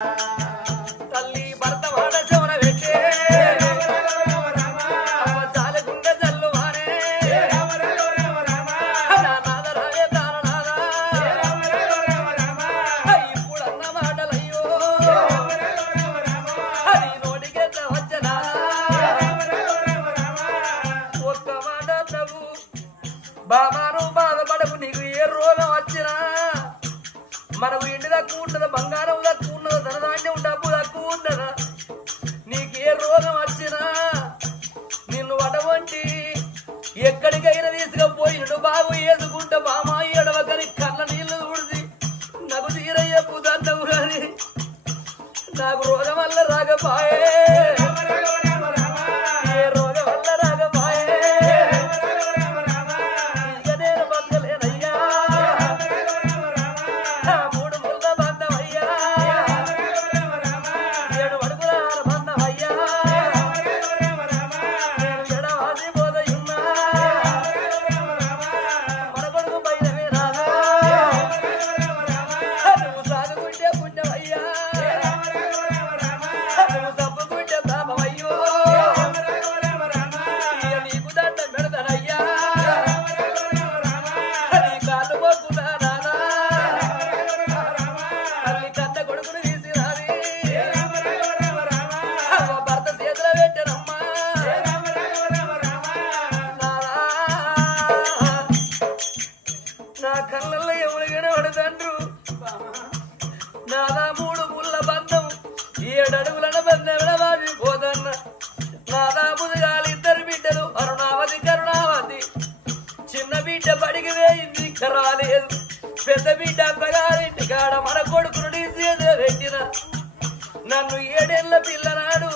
తల్లి భర్త వాడ చెవర పెట్టే చాలకుండా చల్లు వారే నాదరాయే తారనాదా ఇప్పుడన్న మాటలయ్యో అది నోటికెట్ల వచ్చనా ఒక్క మాట నవ్వు బామాను బాధపడకు నీకు ఏ రోగం వచ్చినా మనకు ఇంటి తక్కువ ఉంటుందా బంగారం తక్కువ ఉన్నదా ధనధాన్యం డబ్బు తక్కువ ఉన్నదా నీకు ఏ రోగం వచ్చినా నిన్ను అటువంటి ఎక్కడికైనా తీసుకుపోయి నువ్వు బాగు వేసుకుంటే బామా ఎడవకని కళ్ళ నీళ్లు ఊడిది నాకు తీరయ్య పుదన్నవు కానీ నాకు రోగం వల్ల రాగపాయే ఏ రోగం వల్ల రాగపాయే ఇక నేను బతకలేనయ్యా మూడు ముళ్ళ బంధమయ్యా ఏడు అడుగుల బంధమయ్యా నేను ఎడవాసి పోదయున్నా మన కొడుకు బయటమే రాదా నువ్వు సాగుకుంటే పుణ్యమయ్యా నువ్వు తప్పుకుంటే పాపమయ్యో ఇక నీకు దండం పెడతానయ్యా నీ కాళ్ళు పోకున్నా నాదా తల్లి కన్న కొడుకును తీసిరాది భర్త చేతుల పెట్టనమ్మా నా కళ్ళల్లో ఎవరికైనా పడతండ్రు నాదా మూడు ముళ్ళ బంధం 7 అడుగుల బంధం పోదన్న నాదా ముదుగాలి 2 బిడ్డలు అరుణావతి కరుణావతి చిన్న బిడ్డ బడికి వేయింది ఇంకా రాలేదు పెద్ద బిడ్డ అత్తగారింటి కాడ మన కొడుకును తీసేదే పెట్టిన నన్ను 7 ఏళ్ల పిల్లనాడు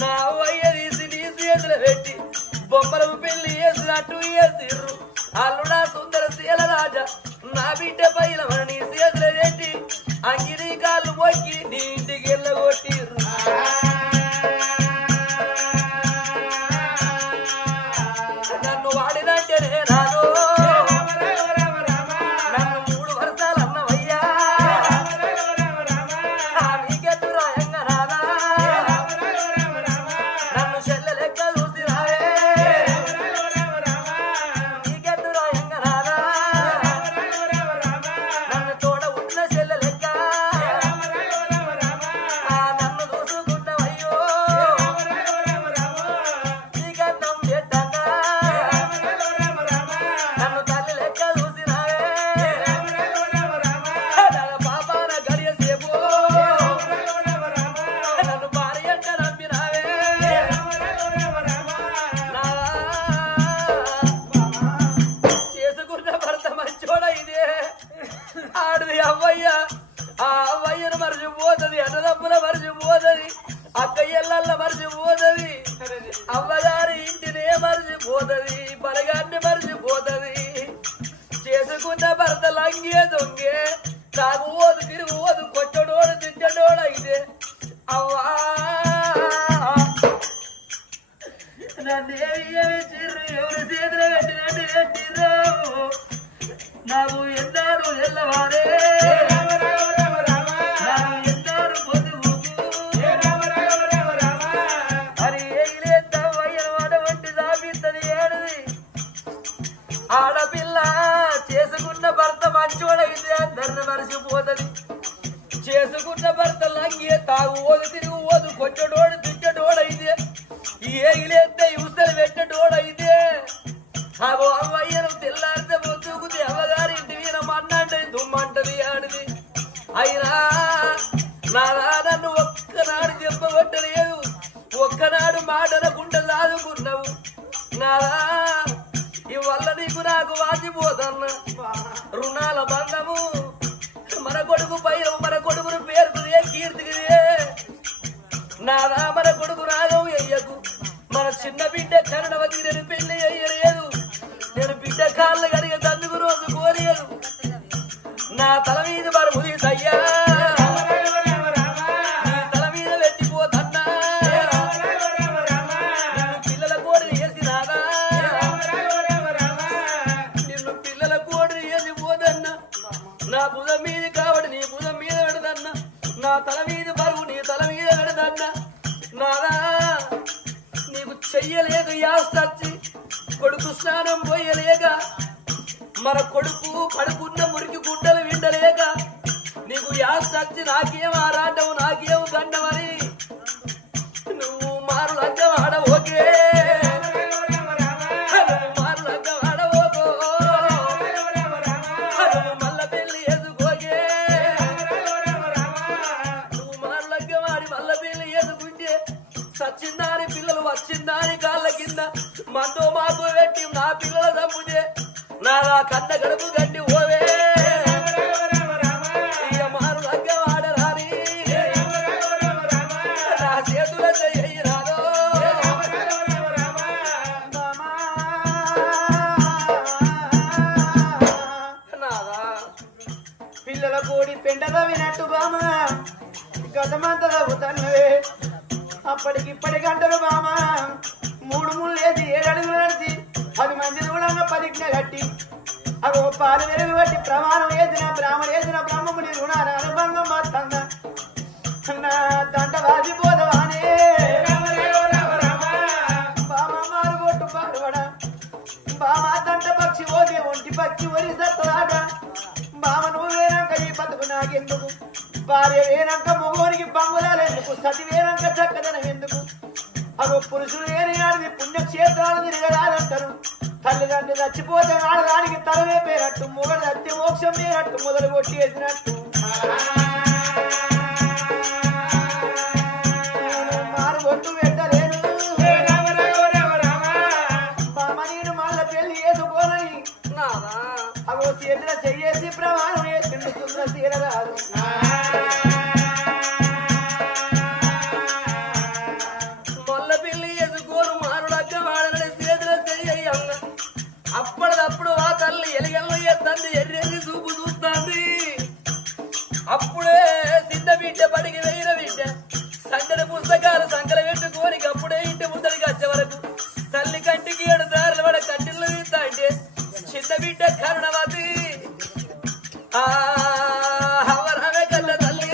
నా అవ్వయ్య తీసి నీ చేతులు పెట్టి బొమ్మలకు పెళ్లి చేసినట్టు చేసిర్రు అల్లుడా సుందర శీల రాజా నా బిడ్డ పైన మన నీ చేతులు పెట్టి అంగిరి కాళ్ళు మొక్కి నీ ఇంటికి వెళ్ళగొట్టిర్రు నన్ను వాడినంటేనే రాను నన్ను 3 వర్షాలు అన్నవయ్యా నీకెట్టు రాయంగా రాదా నన్ను చెల్లె లెక్క చూసి రావే నీకెట్టు రాయంగా రాదా నన్ను తోడ ఉన్న చెల్లె లెక్క నన్ను చూసుకుంటావయ్యో నీకన్నం పెట్టంగా నన్ను తల్లి లెక్క చూసి రావే నా పాపాన గడియ సేపు నన్ను భార్య అంట నమ్మినావే చేసుకున్న భర్త మంచోడ ఇదే ఆడిది అవ్వయ్య ఆ అవ్వయ్యను మరిచిపోతుంది అన్నదమ్ముల మరిచిపోతుంది అక్కయ్యల్ల మరిచిపోతుంది అవ్వగారి ఇంటినే మరిచిపోతుంది బలగాన్ని మరిచిపోతుంది చేసుకున్న భర్త లంగే దొంగే తాగు ఓదు తిరుగు ఓదు కొట్టడోడు తిట్టడోడు అయితే అవ్వా నన్నేమి చిర్రు ఎవరి చేతులు పెట్టినట్టు పెట్టిర్రు నాకు ఎన్నాడు ఎల్లవారే నాకు ఎన్నాడు పొదుగు మరి ఏగిలేద్దవయ్య వాడ వంటి దాపిత్తది ఏడుది ఆడపిల్ల చేసుకున్న భర్త మంచోడైతే అందరిని మరిచిపోతుంది చేసుకున్న భర్త లంగే తాగు ఓదు తిరుగు ఓదు కొట్టడోడు తిట్టడోడైతే ఏగిలేద్దే యువతలు పెట్టడోడైతే అగో అవ్వయ్యను తెల్లారితే పొద్దుకుది అవ్వగారి ఇంటి మీద మన్నంటే దుమ్మంటది ఆడిది అయినా నాదా నన్ను ఒక్కనాడు చెప్పగొట్టలేదు ఒక్కనాడు మాటనకుండా సాదుకున్నావు నాదా ఇవల్ల నీకు నాకు వాచిపోతన్న రుణాల బంధము మన కొడుకు పైన మన కొడుకును పేరుకునే కీర్తికిదే నాదా మన కొడుకు రాగవు అయ్యకు మన చిన్న బిడ్డ కరుణవతి నేను పెళ్లి అయ్యలేదు నేను బిడ్డ కాళ్ళు కడిగే తందుకు రోజు కోరియదు నా తల మీద బరువు తీసయ్యా నీ తల మీద పెట్టిపోతన్నా నిన్ను పిల్లల కోరి వేసి నాదా మీది బరువు నీ తల మీద పెడదన్నా నాదా నీకు చెయ్యలేదు యాస్తి కొడుకు స్నానం పోయలేక మన కొడుకు పడుకున్న మురికి గుడ్డలు విండలేక నీకు యాస్తి నాకేం ఆరాటవు నాకేం గండమని నువ్వు మారు లంచం ఆడవోకే మారు లంచం ఆడవోకో నువ్వు మల్ల పెళ్లి వేసుకోకే నువ్వు మారు లంచం ఆడి మల్ల పెళ్లి వేసుకుంటే సచ్చిందాని పిల్లలు వచ్చిందాని కాళ్ళ కింద మందో మాకు పెట్టి నా పిల్లల తప్పుదే నా కన్న గడుపు గడ్డి ఓవే ఇక మారు లంచం ఆడరాని నా చేతుల చెయ్యి రాదో నాదా పిల్లల కోడి పెండల వినట్టు బామ గతమంత తవ్వుతానువే అప్పటికిప్పటి గంటలు బామ 3 ముళ్ళేసి 7 అడుగులు నడిచి 10 మంది దూరంగా 10 కట్టి అగో పాలు వెలుగు బట్టి ప్రమాణం వేసిన బ్రాహ్మణ వేసిన బ్రహ్మముని రుణాన్ని అనుబంధం మాత్రంద నా దండ వాసిపోదవానే బామ మారుగొట్టు పాడువడ బామ దండ పక్షి ఓదే ఒంటి పక్షి ఒరి సత్తలాట బామ నువ్వు వేనాక ఈ బతుకు నాకెందుకు భార్య వేనాక మగోనికి బంగులాలెందుకు సతి వేనాక చక్కదనం ఎందుకు అగో పురుషుడు వేరే ఆడిది పుణ్యక్షేత్రాలు తిరగరాదంటారు తల్లిదండ్రులు చచ్చిపోతే ఆడదానికి తలనే పేరట్టు మొగడు చచ్చి మోక్షం పేరట్టు మొదలు కొట్టి వేసినట్టు మారుగొట్టు పెట్టలేను బామ నేను మళ్ళా పెళ్లి చేసుకోనని నాదా అగో చేతుల చెయ్యేసి ప్రమాణం వేసిండు సుందర తీరరాదు మొల్ల పెళ్లి వేసుకోను మారుడక్క వాడని చేతుల చెయ్యి అన్న అప్పటిదప్పుడు ఆ తల్లి ఎలిగల్లో ఎత్తంది ఎర్రెది చూపు చూస్తుంది అప్పుడే సిద్ధ బిడ్డ పడికి వేయిన బిడ్డ సంకల పుస్తకాలు సంకల పెట్టుకోని అప్పుడే ఇంటి ముందడికి వచ్చే వరకు తల్లి కంటికి 7 దారులు పడ కట్టిల్లో తీస్తా అంటే చిన్న బిడ్డ కరుణవతి హవరవే కన్న తల్లి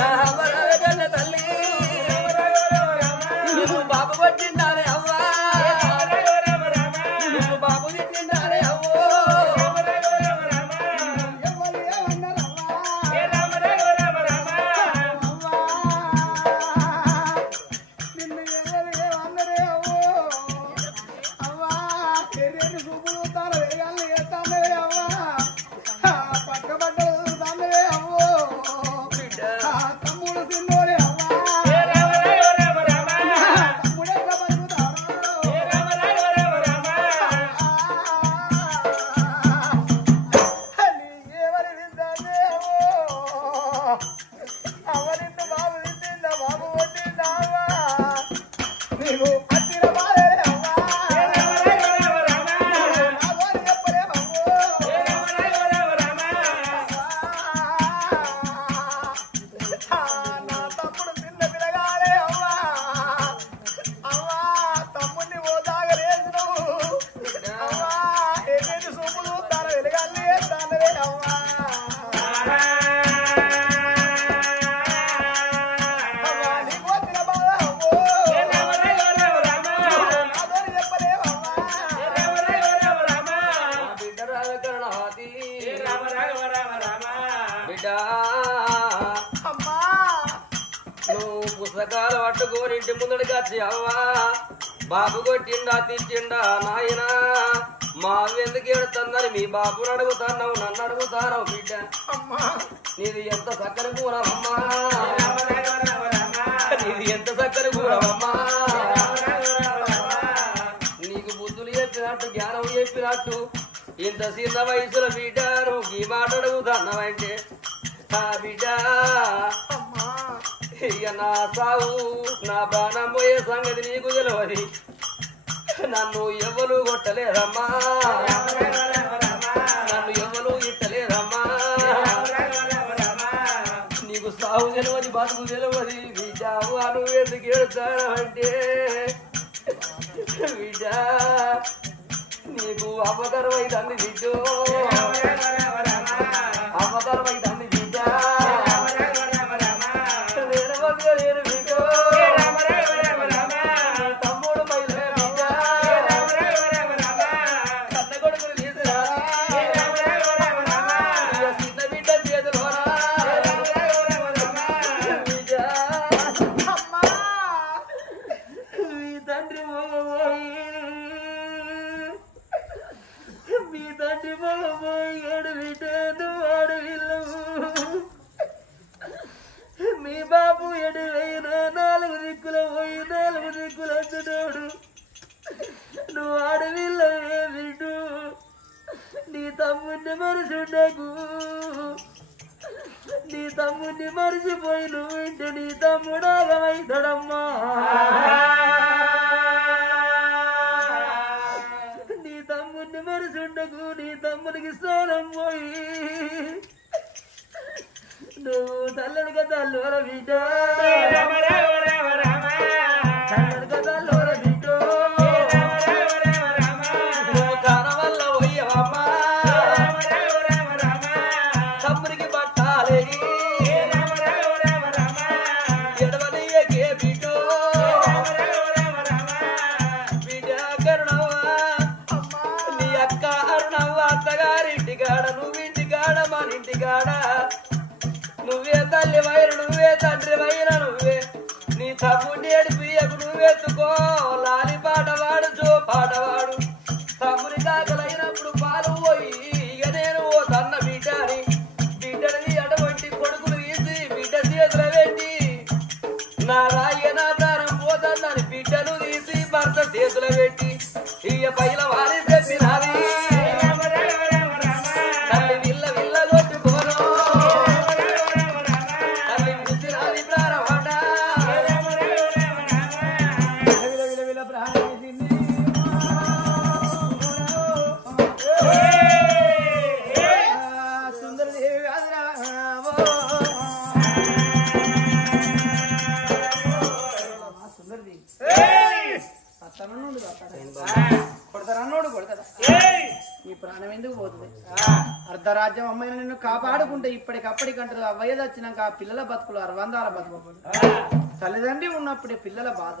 హవరవే కన్న తల్లి నువ్వు బాబు కొట్టిండారే అవ్వా నువ్వు బాబు తిట్టిండారే అవ్వో పుస్తకాలు పట్టుకోని ఇంటి ముందడికి వచ్చి అవ్వా బాబు కొట్టిండా తిట్టిండా నాయనా మా ఎందుకు ఏడుతుందని మీ బాబుని అడుగుతాన్నావు నన్ను అడుగుతారావు బిడ్డ నీది ఎంత చక్కని కూరవమ్మా నీది ఎంత చక్కని కూరవమ్మా నీకు బుద్ధులు చెప్పినట్టు జ్ఞానం చెప్పినట్టు ఇంత చిన్న వయసులో బిడ్డ నువ్వు ఈ మాట అడుగుతాన్నావంటే ఆ బిడ్డ ఇక నా సాగు నా ప్రాణం పోయే సంగతి నీకు తెలియదు నన్ను ఎవరు కొట్టలేరమ్మా నన్ను ఎవరు ఇట్టలేరమ్మా నీకు సాగు తెలియదు బతుకు తెలియదు బిడ్డావు అను ఎందుకు ఏడుతానంటే బిడ్డ నీకు అపకరమైంది బిడ్డ అపకరమైంది బిడ్డ బాబు ఎడివైనా 4 దిక్కుల పోయి 4 దిక్కులు అందుతోడు నువ్వు ఆడవిల్లవే వింటూ నీ తమ్ముడిని మరుచుండకు నీ తమ్ముడిని మరిచిపోయి నువ్వు ఇంటి నీ తమ్ముడాగమైతాడమ్మా నీ తమ్ముడిని మరిచుండకు నీ తమ్ముడికి స్నానం పోయి నువ్వు తల్లడిగా తల్లోర బిడ్డ తల్లడిగా తల్లోర బిడ్డ కాన వల్ల పోయవమ్మా తమ్ముడికి పట్టాలేని ఎడవదయ్యకే బిడ్డ బిడ్డ కరుణవ్వ నీ అక్క అరుణవ్వ అత్తగారింటికాడ నువ్వింటికాడ మన ఇంటికాడ నువ్వే తల్లి వైరు నువ్వే తండ్రి వైర నువ్వే నీ తమ్ముడిని ఏడిపియకు నువ్వెత్తుకో లాలి పాటవాడు జో పాటవాడు తమ్ముని కాకలైనప్పుడు పాలు పోయి ఇక నేను ఓ తన్న బిడ్డని బిడ్డని అటువంటి కొడుకులు తీసి బిడ్డ చేతుల పెట్టి నా రాయ్య నా ప్రాణం పోతుందని బిడ్డను తీసి భర్త చేతుల పెట్టి ఇక పైల వారి చెప్పినది తల్లి విల్ల విల్ల కొట్టుకోను తల్లి ముసిరాది ప్రారంభ సుందరదేవి కాదురా సుందరదేవి కొడతారన్నోడు కొడతారా నీ ప్రాణం ఎందుకు పోతుంది అర్ధరాజ్యం అమ్మాయిని నిన్ను కాపాడుకుంటే ఇప్పటికప్పటికంటారు ఆ వయసు వచ్చినాక ఆ పిల్లల బతుకులు అరవందాల బతుకు తల్లిదండ్రి ఉన్నప్పుడే పిల్లల బాధ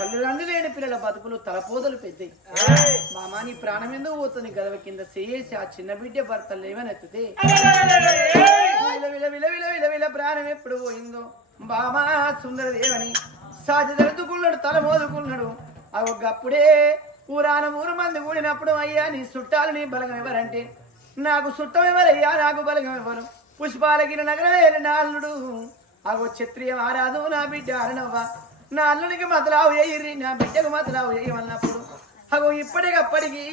తల్లిదండ్రి లేని పిల్లల బతుకులు తలపోదలు పెద్దయి మామా నీ ప్రాణం ఎందుకు పోతుంది గదవ కింద చేసి ఆ చిన్న బిడ్డ భర్తలు ఏమనెత్తితే విల విల విల విల విల విల ప్రాణం ఎప్పుడు పోయిందో బామా సుందరదేవని సాధ్య జరుతుకున్నాడు తల మోదుకున్నాడు అప్పుడే ఊరాన 3 మంది కూడినప్పుడు అయ్యా నీ చుట్టాలు నీ బలగం ఎవరంటే నాకు చుట్టం ఎవరయ్యా నాకు బలగం ఎవరు పుష్పాలగిరి నగరం నా అల్లుడు అగో క్షత్రియం ఆరాదు నా బిడ్డ అరణవ్వ నా అల్లునికి మతలావు వేయిర్రి నా బిడ్డకు మతలావు వేయమన్నప్పుడు అగో ఇప్పటికప్పటికి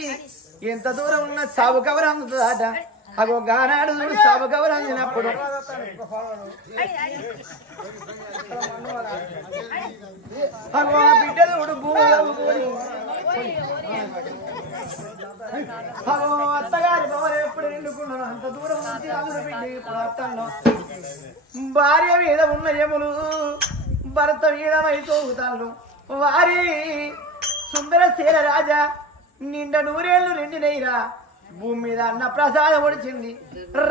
ఎంత దూరం ఉన్న సాగు కవర్ అందుతుందట అగో గానాడు చూడు సాగు కవర్ అందినప్పుడు అగో ఆ బిడ్డలు అగో అత్తగారి భవనం ఎప్పుడు నిండుకున్నాను అంత దూరం నుంచి అల్లుడు బిడ్డ ఇప్పుడు అత్తల్లో భార్య మీద ఉన్న యములు భర్త మీద మైతోగుతాను వారి సుందర శీల రాజా నిండ 100 ఏళ్ళు నిండినైరా భూమి మీద అన్న ప్రసాదం ఒడిచింది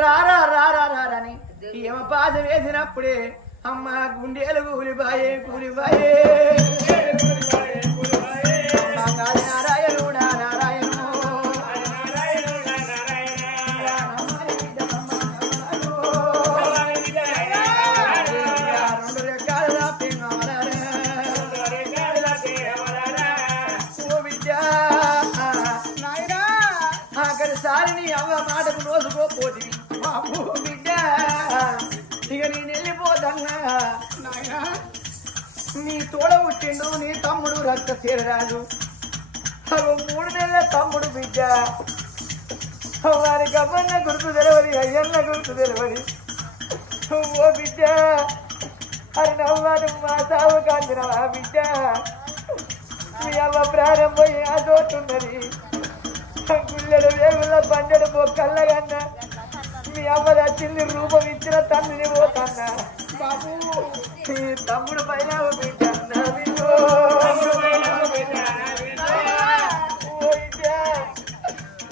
రారా రారా రారని ఏమ పాద వేసినప్పుడే అమ్మ గుండెలు కూలిబాయే కూలిబాయే నారాయణుడా నారాయణ సారిని అవ్వ మాటకు రోజుకోపోతుంది బాబు బిడ్డ ఇక నేను వెళ్ళిపోతాన్నా నాయన నీ తోడ పుట్టిండు నీ తమ్ముడు రక్త చేరరాజు 3 నెలల తమ్ముడు బిడ్డ వారికి అవ్వన్న గుర్తు తెలవది అయ్యన్న గుర్తు తెలవది ఓ బిడ్డ అది నవ్వాను మా సావు కాందినవా బిడ్డ మీ అవ్వ ప్రాణం పోయి ఆ తోటున్నది గుళ్ళెడు వేగుల బండెడు బొక్కల్లగన్నా మీ అవ్వ వచ్చింది రూపం ఇచ్చిన తండ్రిని పోతన్నా బాబు ఈ తమ్ముడు పైన బిడ్డ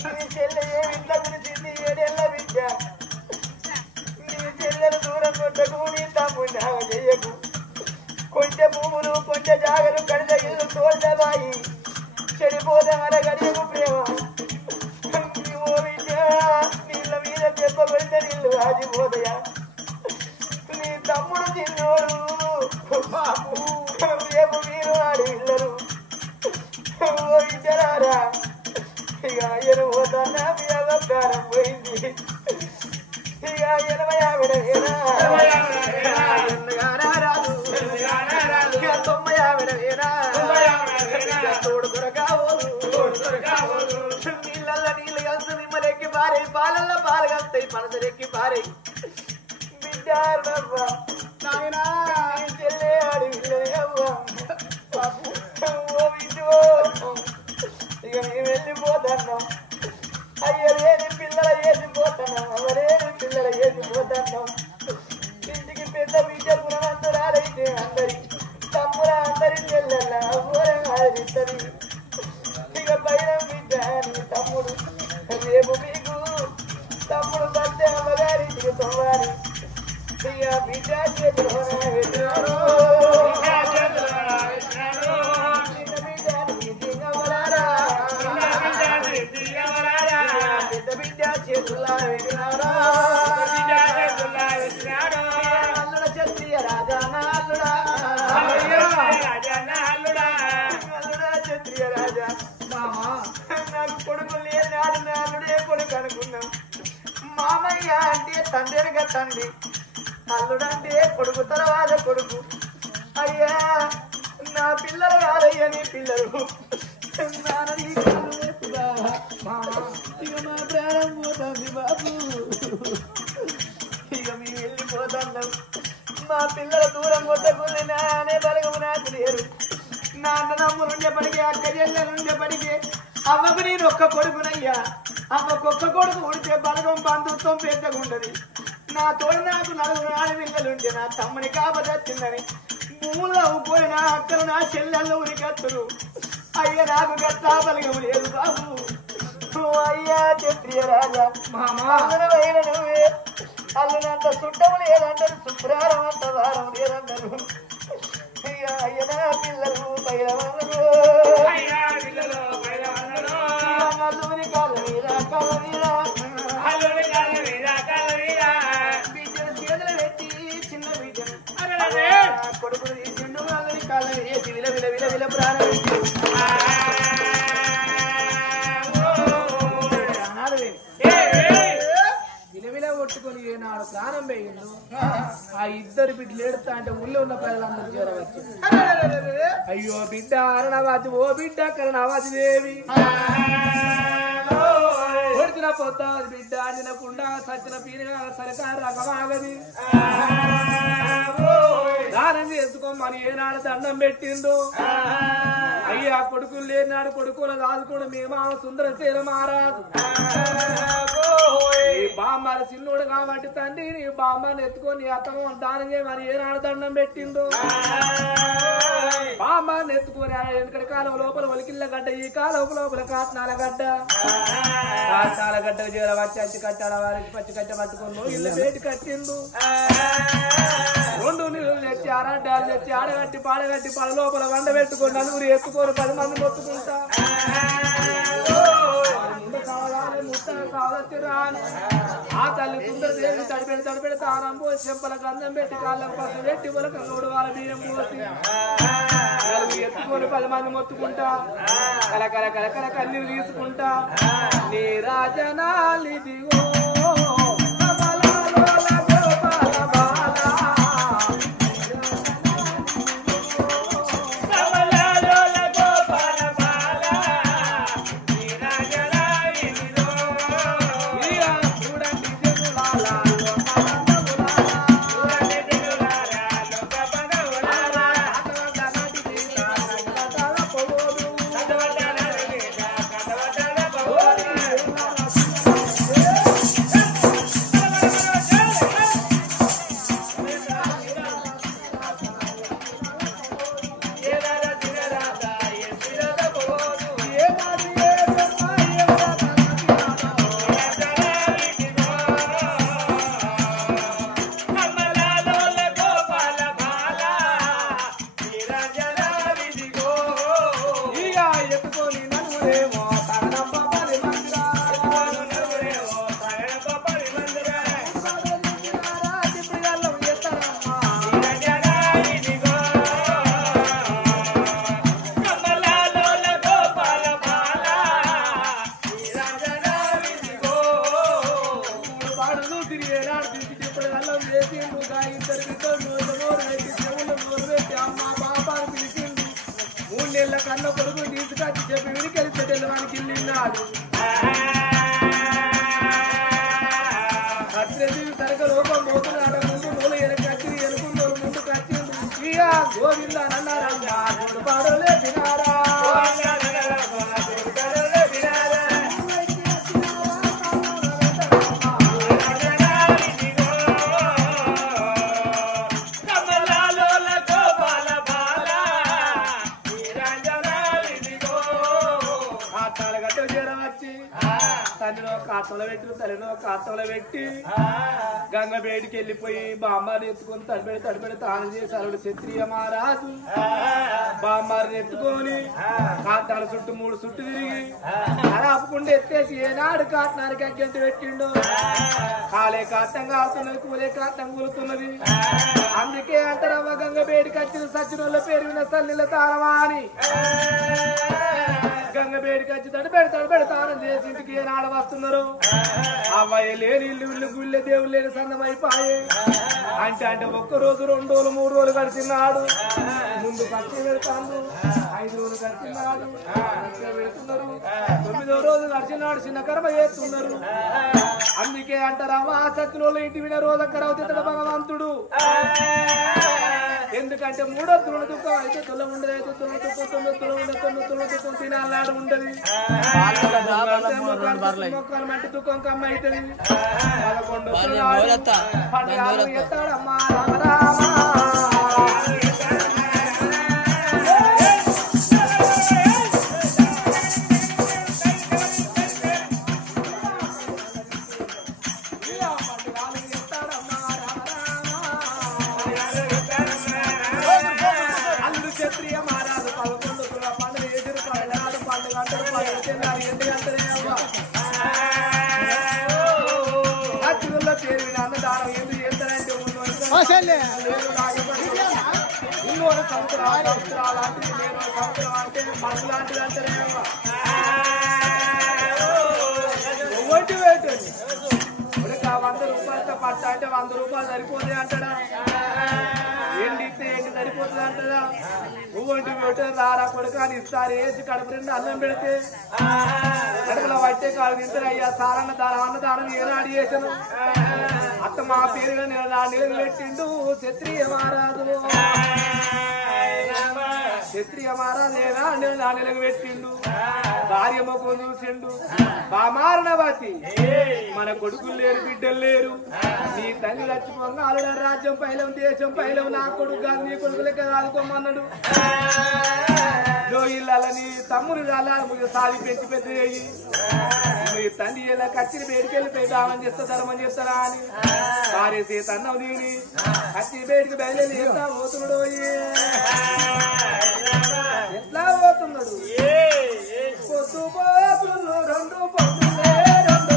నీ చెల్లె ఏమిట్లా గురించింది 7 ఏళ్ళ బిడ్డ నీ చెల్లెలు దూరం కొట్టకు నీ తమ్ముడు నాగ చెయ్యకు కొంచెం భూములు కొంచెం జాగరు కడిత ఇల్లు తోడబాయి చెడిపోతే అడగడియకు ప్రేమ నీళ్ళ మీద చెప్పబడితే నీళ్ళు ఆగిపోతాయా నీ తమ్ముడు తిన్నోడు రేపు మీరు ఆడి ఇల్లరు ఇద్దరారా ఇక ఆయన పోతానా మీ అవకారం పోయింది ఇక 80 ఆవిడ పనసరెక్కి పారే బిడ్డ నాయనా చెల్లె ఆడి అవ్వ ఇక మేము వెళ్ళిపోతున్నాం అయ్య లేని పిల్లల వేసిపోతున్నాం అవలేని పిల్లల వేసిపోతున్నాం ఇంటికి పెద్ద బిడ్డ గుణవంతురాలైతే అందరి తమ్ముల అందరి చెల్లెళ్ళ అవ్వరిద్దరి ఇక పైన బిడ్డ నీ తమ్ముడు రేపు మీకు తమ్ముడు బర్త్డే అమ్మగారింటికి తొమ్మాలి ఇక బిడ్డ చేతులు పెట్టినారు మామయ్య అంటే తండ్రిగా తండ్రి అల్లుడంటే కొడుకు తర్వాత కొడుకు అయ్యా నా పిల్లలు కాదయ్యా నీ పిల్లలు ఇక మా ప్రాణం పోతుంది బాబు ఇక మేము వెళ్ళిపోతున్నాం మా పిల్లల దూరం కొట్టకుండా నానే బలగము నాకు లేరు నాన్న నమ్ములుండేపటికి అక్క చెల్లెలుండేపటికి అవ్వకు నేను ఒక్క కొడుకునయ్యా అవ్వకొక్క కొడుకు ఉడితే బలగం బంధుత్వం పెద్దగా ఉండదు నా తోడు నాకు నలుగురు ఆడపిల్లలుంటే నా తమ్ముని కాపదచ్చిందని భూముల్లో పోయి నా అక్కలు నా చెల్లెళ్ళు ఉరికత్తురు అయ్య నాకు గట్టా బలగము లేదు బాబు అయ్యా క్షత్రియ రాజా అల్లుడైన నువ్వే అల్లునంత సుట్టము లేదంటారు శుభ్రారం అంత వారం లేదంటారు అయ్య నా పిల్లలు పైలవన్నారు అల్లుని కాళ్ళ మీద కాళ్ళ మీద బిడ్డను చేతులు పెట్టి చిన్న బిడ్డను కొడుకులు తీసిండు అల్లుని కాళ్ళ వేసి విల విల విల విల ప్రాణం విలవిల కొట్టుకొని నాడు ప్రాణం వేయండు ఆ ఇద్దరు బిడ్డలు ఏడుతా అంటే ఊళ్ళో ఉన్న ప్రజలందరూ చేరవచ్చు అయ్యో బిడ్డ అరణవాది ఓ బిడ్డ కరణవాది దేవి కొడుతున్న పొద్దాది బిడ్డ నినకుండా సచ్చిన పీరుగా సరకారు రకమాగది దానం చేసుకోమని ఏనాడు దండం పెట్టిండు అయ్యా కొడుకులు లేనాడు కొడుకులు దాదుకోడు మేము సుందర సేన మారాదు బామ్మారి సిల్లుడు కాబట్టి తండ్రి నీ బామ్మని ఎత్తుకొని అత్తమ్మ దానం చేయమని ఏనాడు దండం పెట్టిండు బామ్మని ఎత్తుకొని వెనకటి కాలం లోపల ఒలికిళ్ళ గడ్డ ఈ కాలం లోపల కాట్నాల గడ్డ కాట్నాల గడ్డ జీర వచ్చి కట్టాల వారికి పచ్చి కట్ట పట్టుకుని ఇల్లు వేటి కట్టిండు రెండు నీళ్ళు తెచ్చి అరడ్డాలు తెచ్చి ఆడగట్టి పాడగట్టి పడ లోపల వండ పెట్టుకొని నలుగురు ఎత్తుకొని 10 మంది మొత్తుకుంటా ఆ తల్లి సుందర దేవి తడిపెడి తానం పోసి చెంపల గంధం పెట్టి కాళ్ళకు పసుపు పెట్టి పొలక 3 వార బియ్యం పోసి ఎత్తుకొని 10 మంది మొత్తుకుంటా కలకల కలకల కన్నీరు తీసుకుంటా నీ రాజనాలిదిగో కన్న కొడుకు తీసుకొచ్చి చెప్పి విడికెళ్ళి వానికి ఇల్లు ఇక గోవింద నన్నారమ్మా గోడు పాడలే వినారా తల్లిలో కాటంలో పెట్టి తల్లిలో కాటంలో పెట్టి గంగ బయటికి వెళ్ళిపోయి బామ్మారిని ఎత్తుకొని తడిపెడి తాను చేశారు క్షత్రియ మహారాజు బామ్మారిని ఎత్తుకొని కాటాల చుట్టూ 3 చుట్టూ తిరిగి ఆపుకుండా ఎత్తేసి ఏనాడు కాటనానికి అగ్గంటి పెట్టిండు కాలే కాటం కావుతున్నది కూలే కాటం కూలుతున్నది అందుకే అంటారవ్వ గంగ బయటికి వచ్చిన సచ్చినోళ్ళ పెరిగిన సల్లిల తారమా అని గంగ బయటికి వచ్చి తడిపెడతానం చేసి ఇంటికి ఏనాడు వస్తున్నారు అవ్వయ్య లేని ఇల్లు గుళ్ళే దేవుళ్ళు లేని సంగమైపాయే అంటే 1 రోజు 2 రోజులు 3 రోజులు గడిచినాడు ముందు ఖర్చు పెడతాను 5 రోజులు గడిచినాడు పెడుతున్నారు 9వ రోజు గడిచినాడు చిన్న కర్మ చేస్తున్నారు అందుకే అంటారవ్వ సత్తులో ఇంటి విన రోజక్కరవుతాడు భగవంతుడు ఎందుకంటే 3వ తుల దుఃఖం అయితే తుల ఉండదు అయితే తుల దుఃఖం 9 తుల దుఃఖం తినాలాడు ఉండదు మొక్కలు మంటి దుఃఖం కమ్మ అవుతుంది 11 పండుగ ఎత్తాడమ్మా రామ పట్ట అంటే 100 రూపాయలు సరిపోతుంది అంటాడా ఎండితే ఎండి సరిపోతుంది అంటాడా ఒంటి పెట్టే రారా కొడుకు అని ఇస్తారు వేసి కడుపు రెండు అన్నం పెడితే కడుపులో పట్టే కాదు తింటారు అయ్యా సారన్న అన్నదానం ఏనాడు చేశాను అత్త మా పేరుగా నేను పెట్టిండు క్షత్రియ మహారాజు ఏనాడు పెట్టిండు భార్య మొక్కలు చూసిండు బామారణవతి మన కొడుకులు లేరు బిడ్డలు లేరు నీ తల్లి చచ్చిపోగా అల్లుడ రాజ్యం పైలం దేశం పైలం నా కొడుకు కాదు నీ కొడుకులకే ఆదుకోమన్నాడు నీ తమ్ముడు సాది పెంచి పెద్ద అయ్యి నీ తండ్రి ఇలా కచ్చిని బయటికెళ్ళిపోయి దానం చేస్తా ధర్మం చేస్తారా అని భార్య సీత అన్నం దీని కచ్చి బయటికి బయలుదేరి ఎట్లా పోతున్నాడు ఎట్లా పోతున్నాడు పొద్దు పోతులు 2 పొద్దులే 2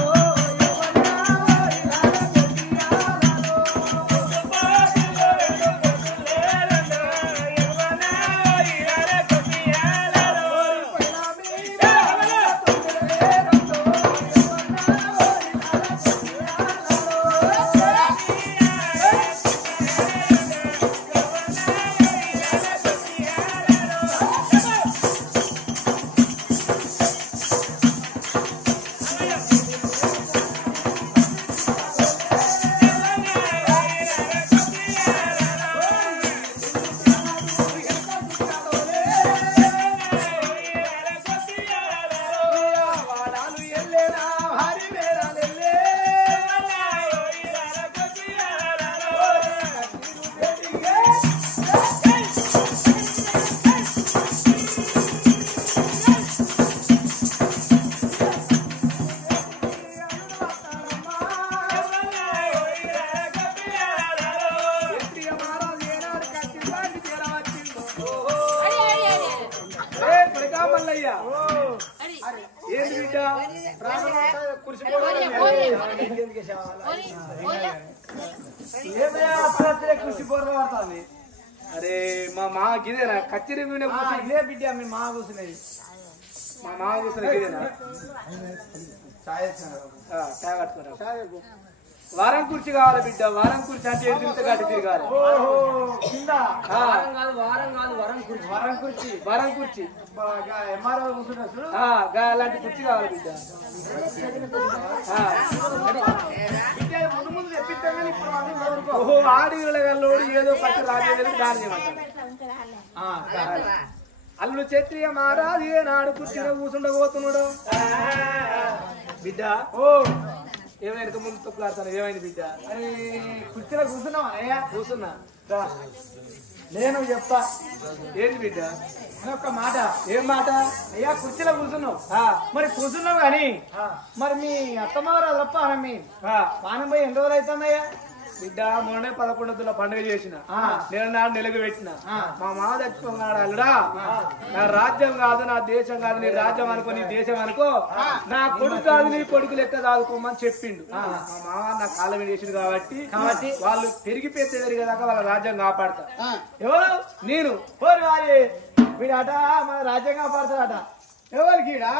అరే మా గిదేనా కచ్చిరి ఇదే బిడ్డ మీ మా కూర్చున్నాయి మా కూర్చున్నాయి గిదేనా చాయ్ కట్టుకున్నా వారం కుర్చీ కావాలి బిడ్డ వారం కుర్చీ అంటే ఏడు తిరిగితే గట్టి తిరగాలి వరం కుర్చీ అలాంటి కుర్చీ కావాలి బిడ్డ ఓహో ఆడిలోడు ఏదో పట్టు రాజేది దాని చేయమంటాడు అల్లు క్షత్రియ మహారాజు ఏనాడు కుర్చీలో కూర్చుండబోతున్నాడు బిడ్డ ఓ ఏమైనా ముందు తొక్కులాడతాను ఏమైంది బిడ్డ అరే కుర్చీలో కూర్చున్నావా కూర్చున్నా నేను చెప్తా ఏంది బిడ్డ ఒక్క మాట ఏం మాట అయ్యా కుర్చీలో కూర్చున్నావు మరి కూర్చున్నావు కానీ మరి మీ అత్తమారాలు తప్ప మీ పానం పోయి ఎన్ని రోజులు అవుతుందయ్యా బిడ్డ మొన్నే 11 పండుగ చేసిన నేను నాడు నెలకు పెట్టిన మా మామ చచ్చిపోతున్నాడు అల్లుడా నా రాజ్యం కాదు నా దేశం కాదు నీ రాజ్యం అనుకో నీ దేశం అనుకో నా కొడుకు కాదు నీ కొడుకు లెక్క దాదుకోమని చెప్పిండు మా మామ నా కాలం చేసిండు కాబట్టి వాళ్ళు తిరిగి పెద్దదాకా వాళ్ళ రాజ్యం కాపాడతా ఎవరు నేను పోరు వారి వీడట మన రాజ్యం కాపాడతాడట ఎవరు గీడా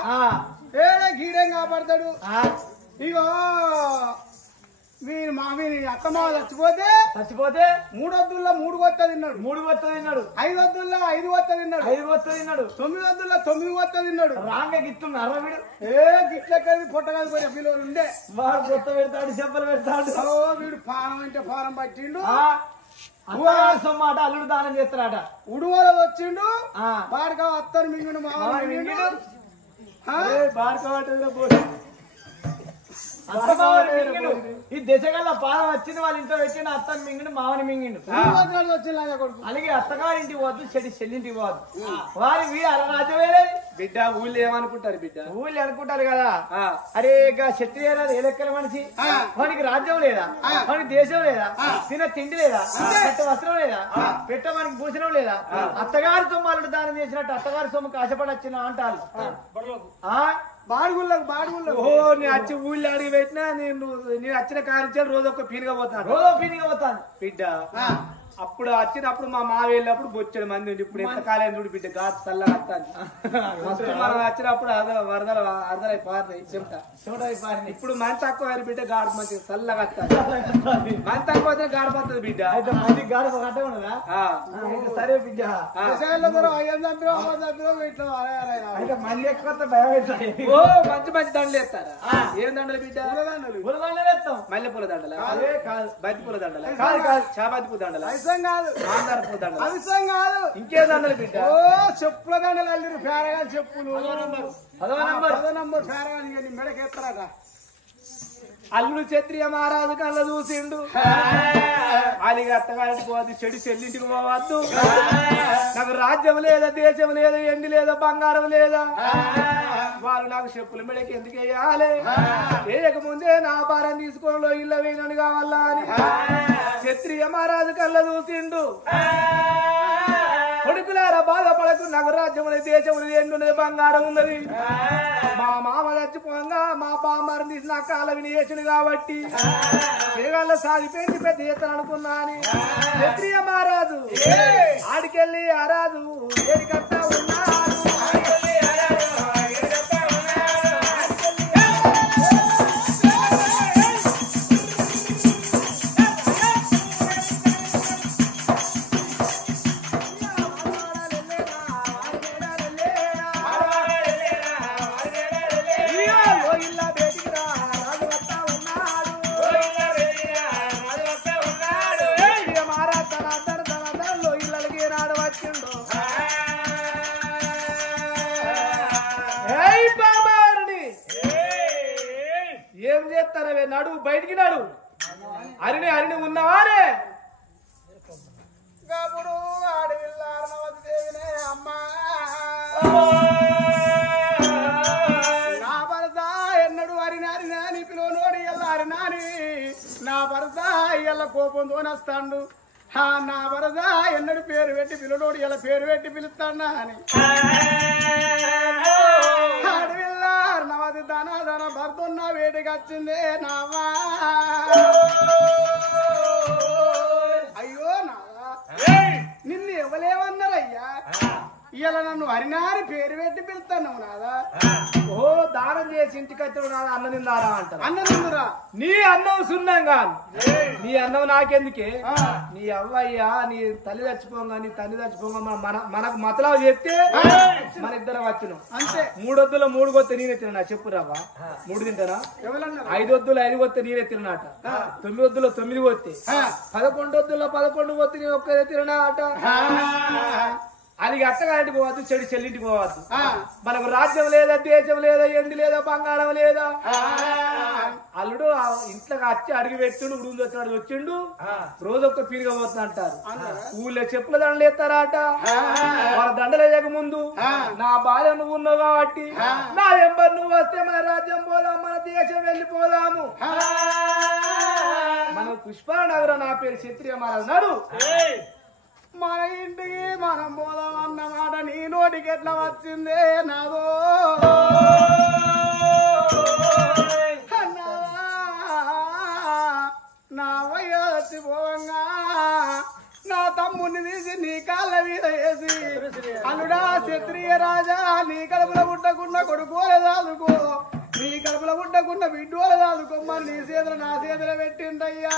గీడేం కాపాడతాడు ఇగో వీని అత్తమావ చచ్చిపోతే మూడు వద్దుల్లో 3 కొత్త తిన్నాడు 3 కొత్త తిన్నాడు 5 వద్దుల్లో 5 కొత్త తిన్నాడు 5 కొత్త తిన్నాడు 9 వద్దుల్లో 9 కొత్త తిన్నాడు రాంగ గిట్టున్నారా వీడు గిట్లెక్కది పొట్టగది పోయిన పిల్లలు ఉండే వాడు కొత్త పెడతాడు చెప్పలు పెడతాడు వీడు పానం అంటే పానం పట్టిండు సొమ్మాట అల్లుడు దానం చేస్తాడట ఉడువల వచ్చిండు బాడక అత్తరు మింగుడు మామూలు మింగుడు ఈ దశగల్ల పాలన వచ్చింది వాళ్ళ ఇంట్లో పెట్టిన అత్తని మింగిండు మామని మింగిండు వచ్చింది కొడుకు అలాగే అత్తగారింటికి పోవద్దు చెల్లింటికి పోవద్దు వారి వీడు అరరాజ్యమేలే బిడ్డ ఊళ్ళో ఏమనుకుంటారు బిడ్డ ఊళ్ళు అనుకుంటారు కదా అరే ఇక క్షత్రియ ఏ లెక్కల మనిషి వానికి రాజ్యం లేదా వానికి దేశం లేదా తిన తిండి లేదా పెట్ట వస్త్రం లేదా పెట్ట మనకి భూషణం లేదా అత్తగారి సొమ్మాలు దానం చేసినట్టు అత్తగారి సొమ్ము ఆశపడి వచ్చిన అంటారు బాడుగుళ్ళకు ఓహో నేను వచ్చి ఊళ్ళో అడిగి పెట్టినా నేను వచ్చిన కార్యాలు రోజు ఒక పీనుగా పోతాను బిడ్డ అప్పుడు వచ్చినప్పుడు మా మావ వెళ్ళినప్పుడు బొచ్చడు మంది ఉంది ఇప్పుడు ఎంత కాలేజ్ చూడు బిడ్డ ఘాట్ చల్లగా వస్తాను మనం వచ్చినప్పుడు వరదలు అరదలై పారినాయి చెమట ఇప్పుడు మంచి తక్కువ అయిన బిడ్డ గాడు మంచి చల్లగా వస్తాను మంచి తక్కువ అయితే గాడు పడుతుంది బిడ్డ సరే బిడ్డ మళ్ళీ ఎక్కువ ఓ మంచి మంచి దండలు వేస్తారా ఏం దండలు బిడ్డ మల్లె పూల దండల బంతి పూల దండల చామంతి పూల దండల ఇంకే దండలు బిడ్డ చెప్పుల దండలు అల్లిరు ఫేరగా చెప్పులు 10 నంబర్ ఫేరగా మెడకెత్తారట అల్లుడు క్షత్రియ మహారాజు కళ్ళ చూసిండు అలిగి అత్తగారికి పోవద్దు చెడు చెల్లింటికి పోవద్దు నాకు రాజ్యం లేదా దేశం లేదా ఎండి లేదా బంగారం లేదా వాళ్ళు నాకు చెప్పులు మెడకి ఎందుకు వేయాలి వేయకముందే నా భారం తీసుకోవడంలో ఇళ్ళ వేయనని కావాలా అని క్షత్రియ మహారాజు కళ్ళ చూసిండు కొడుకులారా బాధపడకు నాకు రాజ్యం దేశం ఎండు ఉన్నది బంగారం ఉన్నది మా మామ చచ్చిపోగా మా బామ్మారు తీసి నా కాల వినియేసుడు కాబట్టి వేగాల్లో సాగిపోయింది పెద్ద ఎత్తను అనుకున్నా అని క్షత్రియ మహారాజు ఆడికెళ్ళి ఆరాజు ఏడికత్తా ఉన్నాడు ఏం చేస్తారవే నడు బయటికి నడు అరిని అరిని ఉన్నవారే గబుడు ఆడవిల్లారనవతి దేవినే అమ్మా నా భర్త ఎన్నడు అరినాని పిలువనోడు ఎల్లారినాని నా భర్త ఎల్ల కోపంతో నస్తాడు నా భర్త ఎన్నడు పేరు పెట్టి పిలువనోడు ఎలా పేరు పెట్టి పిలుస్తాడా అని నవది ధన ధన భర్తున్న వేడికి వచ్చిందే నావా అయ్యో నావా నిన్ను ఎవలేమన్నారయ్యా ఇలా నన్ను హరినారి పేరు పెట్టి పిలుస్తాను నాదా. ఓ దానం చేసి ఇంటికి వచ్చాడు నాన్న అన్నం తిందారా అంటారు. అన్న తిందురా నీ అన్నం సున్నంగా నీ అన్నం నాకెందుకే? నీ అవ్వయ్యా నీ తల్లి చచ్చిపోగా నీ తల్లి చచ్చిపోగా మనకు మతలా చెప్తే మన ఇద్దరం వచ్చినాం అంతే. 3 వద్దులో 3 కొత్త నేనే తిన్నా చెప్పు రావా? 3 తింటారా? 5 వద్దులో 5 కొత్త నేనే తిన్నాట. 9 వద్దులో 9 కొత్తే 11 వద్దులో 11 కొత్త నీ ఒక్కదే తిన్నా అట. అది అత్తగారింటికి పోవద్దు, చెడు చెల్లింటికి పోవద్దు. మనకు రాజ్యం లేదా, దేశం లేదా, ఎండి లేదా, బంగారం లేదా. అల్లుడు ఇంట్లోకి వచ్చి అడిగి పెట్టిండు, ఉడుగు వచ్చాడు వచ్చిండు, రోజు ఒక్క పీరుగా పోతుంది అంటారు. ఊళ్ళో చెప్పుల దండలు ఎత్తారాట. వాళ్ళ దండలు వేయక ముందు నా భార్య నువ్వు ఉన్నావు కాబట్టి నా ఎంబర్ నువ్వు వస్తే మన రాజ్యం పోదాం, మన దేశం వెళ్ళిపోదాము. మన పుష్పనగరం నా పేరు క్షత్రియ మహారాజు. మన ఇంటికి మనం పోదాం అన్నమాట నీ నోటికి ఎట్లా వచ్చిందే నాదో? నా వయ్యొచ్చి పోవంగా నా తమ్ముని తీసి నీ కాళ్ళ మీద వేసి అల్లుడా క్షత్రియ రాజా నీ కడుపులో పుట్టకుండా కొడుకోలే దాదుకో, నీ కడుపులో పుట్టకుండా బిడ్డోలే దాదుకోమ్మని నీ చేతులు నా చేతులు పెట్టిందయ్యా.